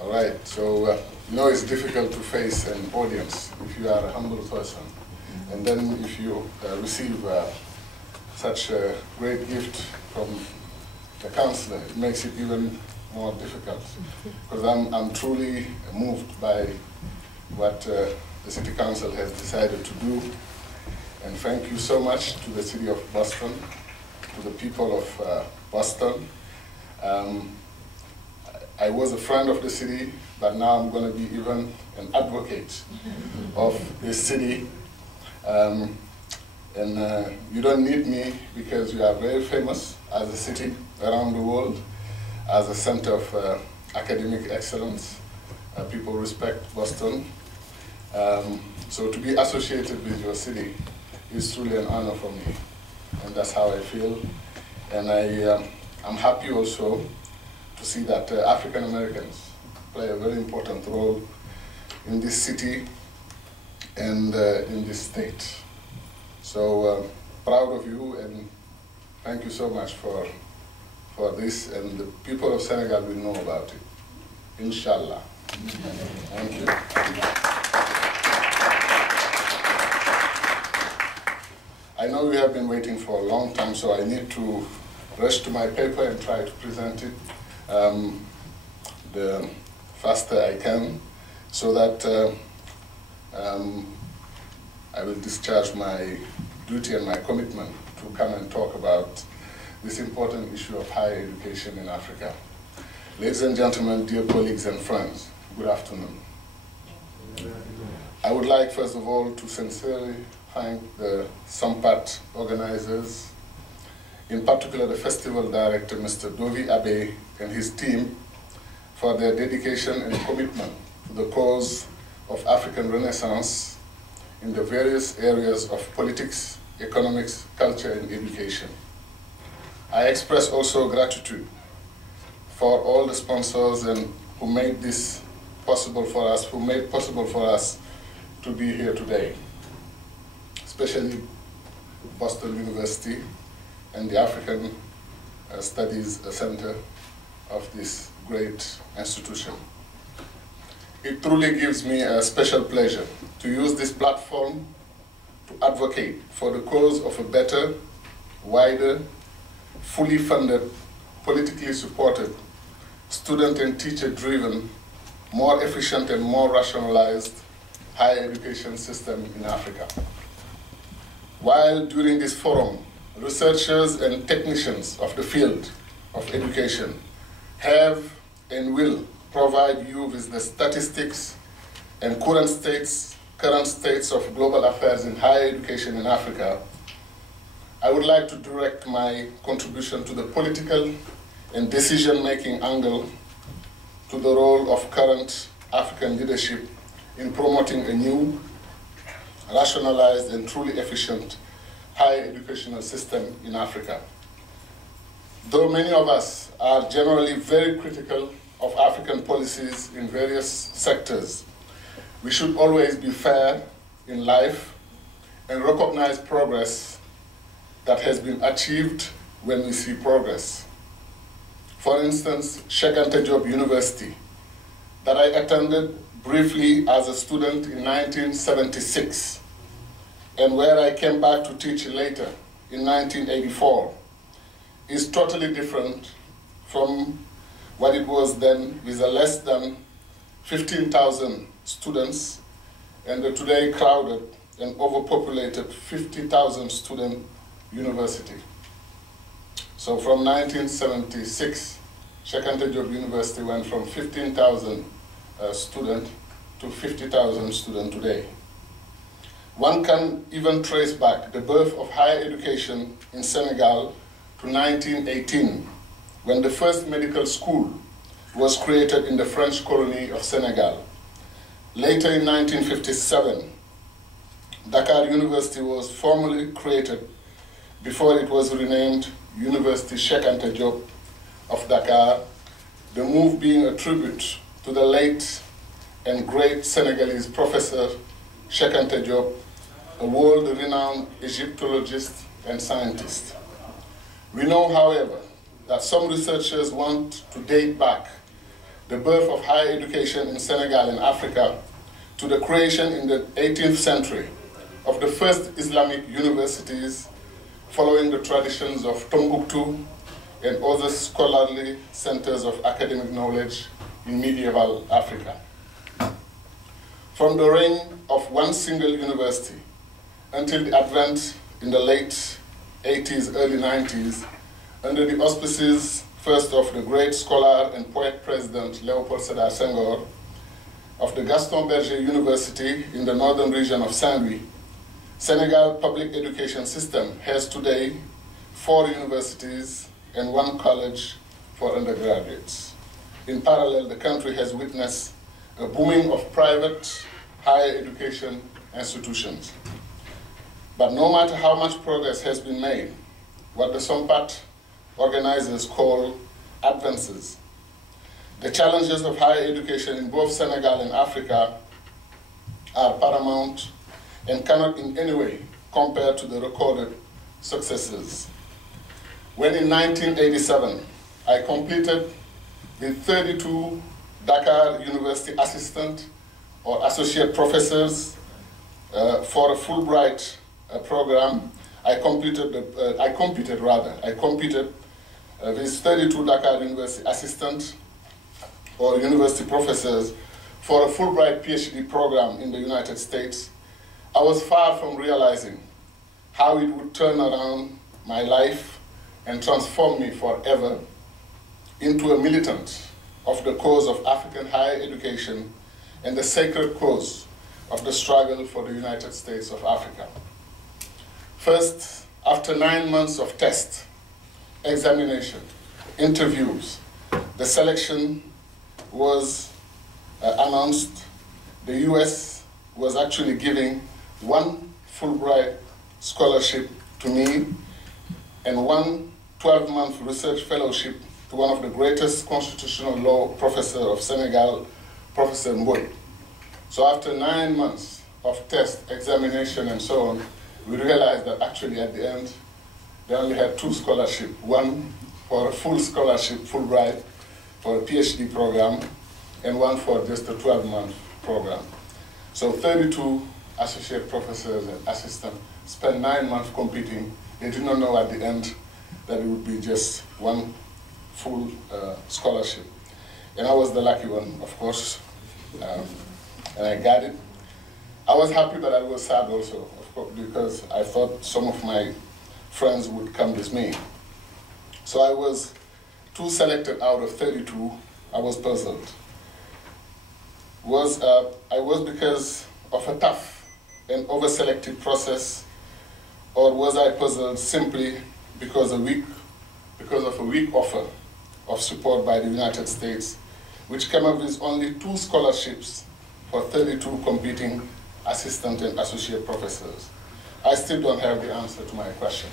All right, so you know it's difficult to face an audience if you are a humble person. And then if you receive such a great gift from the councillor, it makes it even more difficult. Because I'm truly moved by what the City Council has decided to do. And thank you so much to the City of Boston, to the people of Boston. I was a friend of the city, but now I'm going to be even an advocate of this city. You don't need me because you are very famous as a city around the world, as a center of academic excellence. People respect Boston. So to be associated with your city is truly an honor for me, and that's how I feel. And I'm happy also to see that African Americans play a very important role in this city and in this state. So proud of you, and thank you so much for this, and the people of Senegal will know about it, inshallah. Thank you. I know we have been waiting for a long time, so I need to rush to my paper and try to present it the faster I can, so that I will discharge my duty and my commitment to come and talk about this important issue of higher education in Africa. Ladies and gentlemen, dear colleagues and friends, good afternoon. I would like, first of all, to sincerely thank the SOMPATT organizers, in particular the festival director, Mr. Dovi Abe, and his team, for their dedication and commitment to the cause of African Renaissance in the various areas of politics, economics, culture, and education. I express also gratitude for all the sponsors and who made this possible for us, who made possible for us to be here today, especially Boston University and the African Studies Center of this great institution. It truly gives me a special pleasure to use this platform to advocate for the cause of a better, wider, fully funded, politically supported, student and teacher-driven, more efficient and more rationalized higher education system in Africa. While during this forum, researchers and technicians of the field of education have and will provide you with the statistics and current states of global affairs in higher education in Africa, I would like to direct my contribution to the political and decision-making angle to the role of current African leadership in promoting a new, rationalized, and truly efficient higher educational system in Africa. Though many of us are generally very critical of African policies in various sectors, we should always be fair in life and recognize progress that has been achieved when we see progress. For instance, Cheikh University, that I attended briefly as a student in 1976, and where I came back to teach later in 1984, is totally different from what it was then, with a less than 15,000 students and a today crowded and overpopulated 50,000 student university. So from 1976, Cheikh University went from 15,000 students to 50,000 students today. One can even trace back the birth of higher education in Senegal to 1918, when the first medical school was created in the French colony of Senegal. Later in 1957, Dakar University was formally created before it was renamed University Cheikh Anta Diop of Dakar, the move being a tribute to the late and great Senegalese professor Cheikh Anta Diop, a world-renowned Egyptologist and scientist. We know, however, that some researchers want to date back the birth of higher education in Senegal and Africa to the creation in the 18th century of the first Islamic universities following the traditions of Tombouctou and other scholarly centers of academic knowledge in medieval Africa. From the reign of one single university until the advent in the late 80s, early 90s, under the auspices first of the great scholar and poet president Léopold Sédar Senghor of the Gaston Berger University in the northern region of Saint-Louis, Senegal public education system has today 4 universities and 1 college for undergraduates. In parallel, the country has witnessed a booming of private higher education institutions. But no matter how much progress has been made, what the SOMPATT organizers call advances, the challenges of higher education in both Senegal and Africa are paramount and cannot in any way compare to the recorded successes. When in 1987, I completed the 32 Dakar University assistant or associate professors for a Fulbright program, I competed with 32 Dakar University assistant or university professors for a Fulbright PhD program in the United States. I was far from realizing how it would turn around my life and transform me forever into a militant of the cause of African higher education and the sacred cause of the struggle for the United States of Africa. First, after 9 months of test, examination, interviews, the selection was announced. The US was actually giving 1 Fulbright scholarship to me and 1 12-month research fellowship to one of the greatest constitutional law professors of Senegal, Professor Mbouy. So after 9 months of test, examination, and so on, we realized that actually at the end, they only had 2 scholarships, 1 for a full scholarship, Fulbright, for a PhD program, and 1 for just a 12-month program. So 32 associate professors and assistants spent 9 months competing. They did not know at the end that it would be just 1 full scholarship. And I was the lucky one, of course, and I got it. I was happy, but I was sad also, of course, because I thought some of my friends would come with me. So I was 2 selected out of 32. I was puzzled. I was because of a tough and over-selected process, or was I puzzled simply because of a weak offer of support by the United States, which came up with only 2 scholarships for 32 competing assistant and associate professors? I still don't have the answer to my question.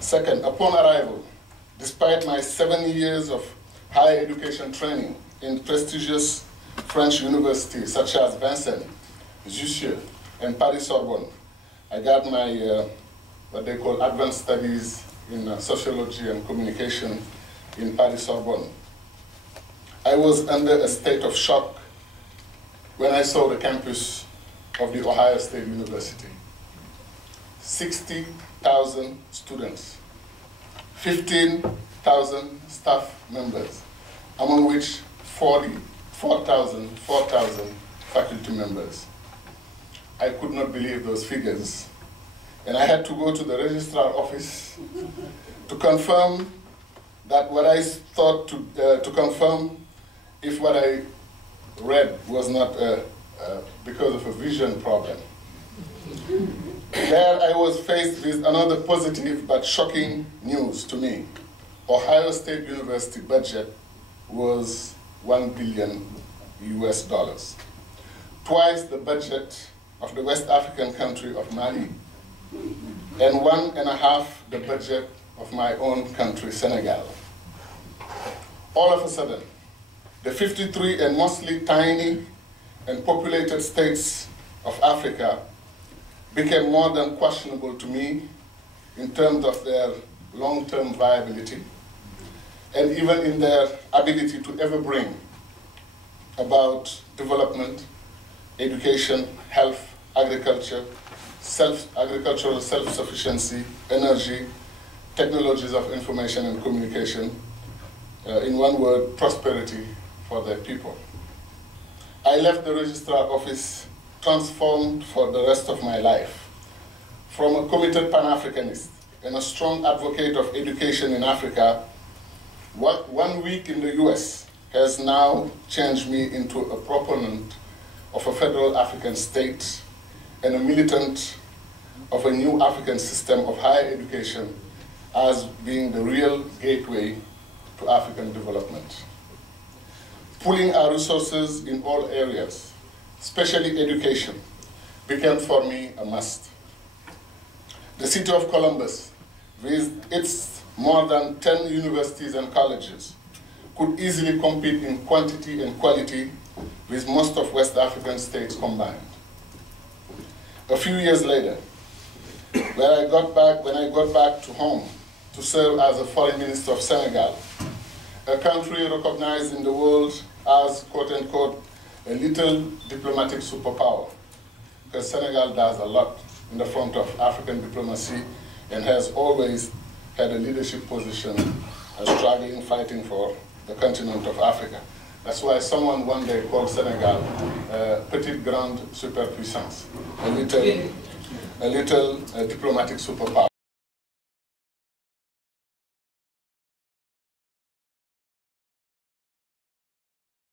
Second, upon arrival, despite my 7 years of higher education training in prestigious French universities such as Vincennes, Jussieu, and Paris Sorbonne, I got my what they call advanced studies in sociology and communication in Paris Sorbonne. I was under a state of shock when I saw the campus of the Ohio State University. 60,000 students, 15,000 staff members, among which 4,000 faculty members. I could not believe those figures. And I had to go to the registrar office to confirm that what I thought to confirm if what I read was not because of a vision problem. There I was faced with another positive but shocking news to me. Ohio State University budget was $1 billion US, twice the budget of the West African country of Mali, and 1.5 the budget of my own country, Senegal. All of a sudden, the 53 and mostly tiny and populated states of Africa became more than questionable to me in terms of their long-term viability, and even in their ability to ever bring about development, education, health, agriculture, agricultural self-sufficiency, energy, technologies of information and communication, in one word, prosperity for their people. I left the registrar office transformed for the rest of my life. From a committed Pan-Africanist and a strong advocate of education in Africa, what 1 week in the US has now changed me into a proponent of a federal African state and a militant of a new African system of higher education as being the real gateway to African development. Pooling our resources in all areas, especially education, became for me a must. The city of Columbus, with its more than 10 universities and colleges, could easily compete in quantity and quality with most of West African states combined. A few years later, when I got back to home to serve as a foreign minister of Senegal, a country recognized in the world as, quote unquote, a little diplomatic superpower, because Senegal does a lot in the front of African diplomacy and has always had a leadership position, struggling, fighting for the continent of Africa. That's why someone one day called Senegal petite grande superpuissance, a little diplomatic superpower.